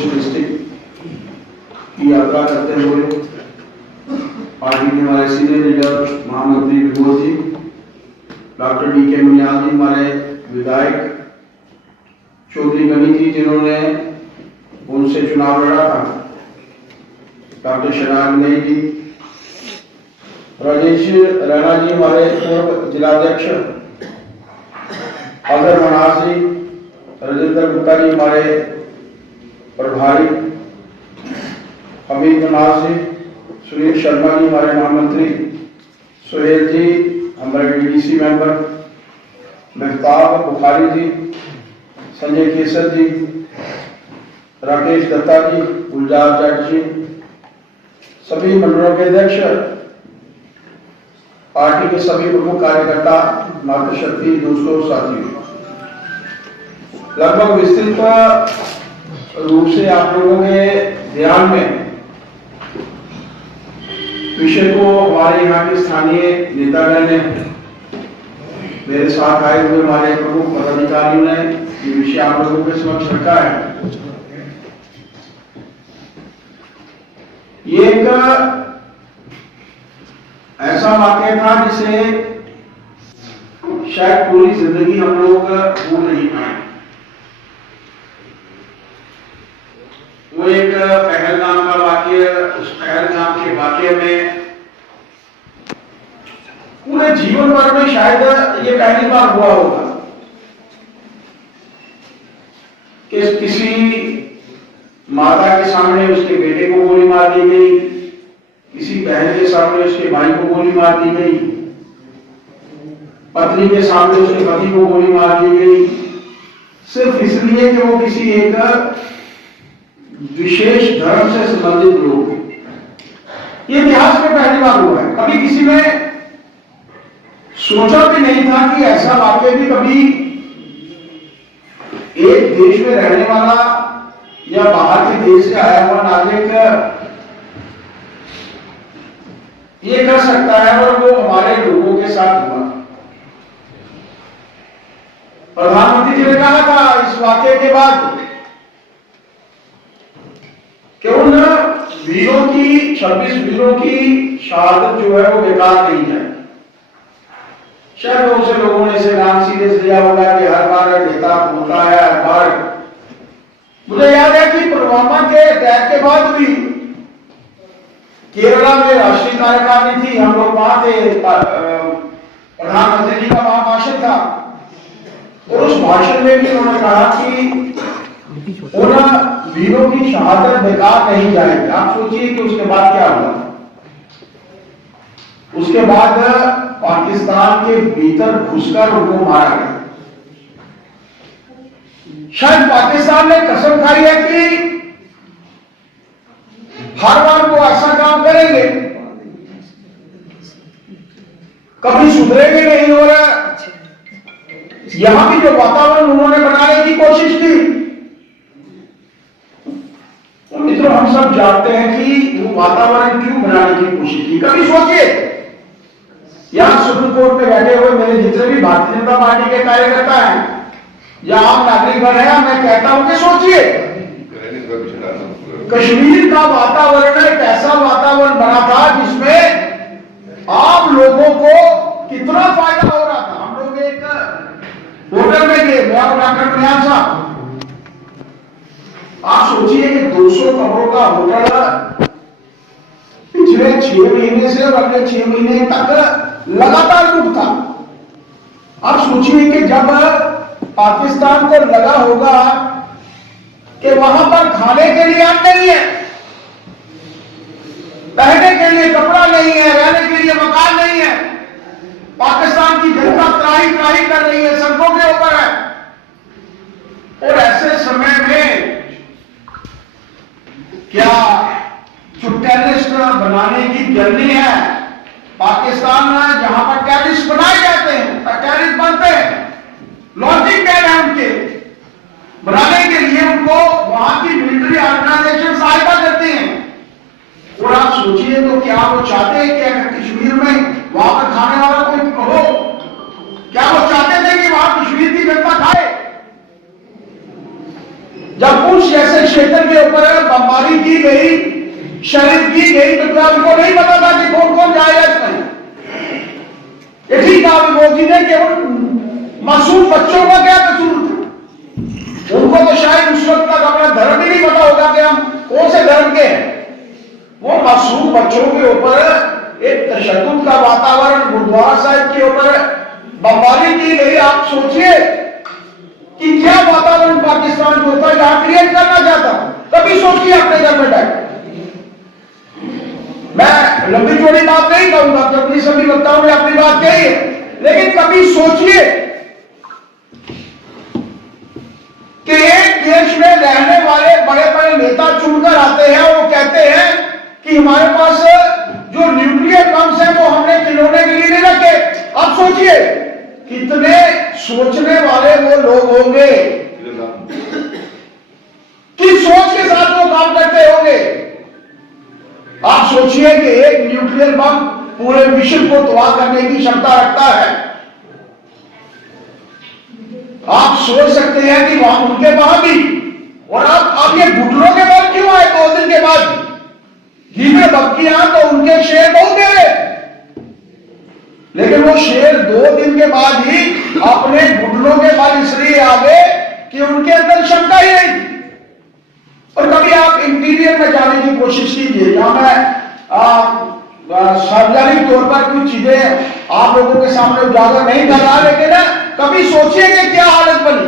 Poonch district की यात्रा करते हुए पार्टी के हमारे सीनियर लीडर महामंत्री विभोर जी, डॉक्टर डी.के. मुनियाल जी, हमारे विधायक चौधरी गनी जी जिन्होंने उनसे चुनाव लड़ा था, डॉक्टर शनागनी जी, राजेश राणा जी हमारे पूर्व जिलाध्यक्ष, अजहर मनास जी, राजेंद्र गुप्ता जी हमारे प्रभारी, हमीद मनास जी, सुनील शर्मा जी हमारे महामंत्री, सुहेल जी हमारे डीडीसी मेंबर, मेहताब बुखारी जी, संजय केसर जी, राकेश दत्ता जी, गुलजार जट जी, सभी मंडलों के अध्यक्ष, पार्टी के सभी प्रमुख कार्यकर्ता, मातृशक्ति, दोस्तों, साथियों, लगभग विस्तृत रूप से आप लोगों के ध्यान में विषय को हमारे यहाँ के स्थानीय नेतागण ने, मेरे साथ आए हुए हमारे प्रमुख पदाधिकारियों ने ये विषय आप लोगों के समक्ष रखा है। ये एक ऐसा वाक्य था जिसे शायद पूरी जिंदगी हम लोग भूल नहीं पाए। वो एक पहलगाम का वाक्य, उस पहलगाम के वाक्य में पूरे जीवन भर में शायद ये पहली बार हुआ होगा कि किसी माता के सामने उसके बेटे को गोली मार दी गई, किसी बहन के सामने उसके भाई को गोली मार दी गई, पत्नी के सामने उसके पति को गोली मार दी गई, सिर्फ इसलिए कि वो किसी एक विशेष धर्म से संबंधित लोग हैं। ये इतिहास में पहली बार हुआ है। कभी किसी ने सोचा भी नहीं था कि ऐसा वाक्य भी कभी एक देश में रहने वाला या बाहर के देश से आया हुआ नागरिक ये कर सकता है, और वो हमारे लोगों के साथ हुआ। प्रधानमंत्री जी ने कहा था इस वाक्य के बाद कि उन वीरों की, 26 वीरों की शहादत जो है वो बेकार नहीं है। शायद बहुत से लोगों ने इसे नाम सीरियस लिया होगा कि हर बार नेता होता है, हर बार। मुझे याद है कि पुलवामा के अटैक के बाद भी केरला में राष्ट्रीय कार्यकारिणी थी, हम लोग वहां थे, प्रधानमंत्री जी का वहां भाषण था, और उस भाषण में भी उन्होंने कहा कि उन वीरों की शहादत बेकार नहीं जाएगी। आप सोचिए कि उसके बाद क्या हुआ। उसके बाद पाकिस्तान के भीतर घुसकर उनको मारा गया। शायद पाकिस्तान ने कसम खाई है कि हर बार वो ऐसा काम करेंगे, कभी सुधरेंगे नहीं। और यहां भी जो वातावरण उन्होंने बनाने की कोशिश की, मित्रों हम सब जानते हैं कि वो वातावरण क्यों बनाने की कोशिश की। कभी सोचिए, यहां सुप्रीम कोर्ट में बैठे हुए मेरे जितने भी भारतीय जनता पार्टी के कार्यकर्ता हैं या आम नागरिक बन हैं, मैं कहता हूं कि सोचिए, कश्मीर का वातावरण एक ऐसा वातावरण बना था जिसमें आम लोगों को कितना फायदा हो रहा था। हम लोग एक होटल में गए, डॉक्टर मुनियाल साहब, आप सोचिए कि 200 करोड़ का होटल पिछले 6 महीने से और अगले 6 महीने तक लगातार बुक था। आप सोचिए कि जब पाकिस्तान को लगा होगा कि वहां पर खाने के लिए अन्न नहीं है, पहनने के लिए कपड़ा नहीं है, रहने के लिए मकान नहीं है, पाकिस्तान की जनता त्राही त्राही कर रही है, सड़कों के ऊपर है, और ऐसे समय में क्या जो टेररिस्ट बनाने की जर्नी है, पाकिस्तान में जहां पर टेररिस्ट बनाए जाते हैं, टेररिस्ट बनते हैं, लॉन्चिंग पैड है उनके बनाने के लिए, उनको वहां की मिलिट्री ऑर्गेनाइजेशन सहायता करती हैं। और आप सोचिए तो क्या वो चाहते हैं कि अगर कश्मीर में वहां पर खाने वाला कोई हो, क्या वो चाहते थे कि वहां कश्मीर की जनता खाए? जब पुंछ जैसे क्षेत्र के ऊपर बमबारी की गई, शहीद की गई, तो क्या उनको नहीं पता था कि कौन कौन जाएगा इसमें? ये ठीक है, मोदी ने केवल मासूम बच्चों का क्या कसूर था? उनको तो शायद उस वक्त तक अपना धर्म ही नहीं पता होगा कि हम कौन से धर्म के हैं। वो मासूम बच्चों के ऊपर एक तशद्दुद का वातावरण, गुरुद्वारा साहिब के ऊपर बमबारी की गई। आप सोचिए कि क्या वातावरण पाकिस्तान के ऊपर जहां क्रिएट करना चाहता। कभी सोचिए अपने घर में बैठ। मैं लंबी चौड़ी बात नहीं कहूंगा, तो अपनी सभी वक्ताओं ने अपनी बात कही है, लेकिन कभी सोचिए कि एक देश में रहने वाले बड़े बड़े नेता चुनकर आते हैं, वो कहते हैं कि हमारे पास जो न्यूक्लियर बम्स हैं वो हमने खिलौने के लिए नहीं रखे। अब सोचिए कितने सोचने वाले वो लोग होंगे, किस सोच के साथ वो काम करते होंगे। आप सोचिए कि एक न्यूक्लियर बम पूरे विश्व को तबाह करने की क्षमता रखता है। आप सोच सकते हैं कि वहां उनके वहां भी, और अब ये घुटनों के बल क्यों आए 2 दिन के बाद? घी में बक्कियां तो उनके शेर बहुत गए, लेकिन वो शेर 2 दिन के बाद ही अपने घुटनों के बल इसलिए आ गए कि उनके अंदर क्षमता ही नहीं थी। और कभी आप इंटीरियर में जाने की कोशिश कीजिए, जहां मैं सार्वजनिक तौर पर कुछ चीजें आप लोगों के सामने उजागर नहीं कर रहा, लेकिन कभी सोचिए कि क्या हालत बनी।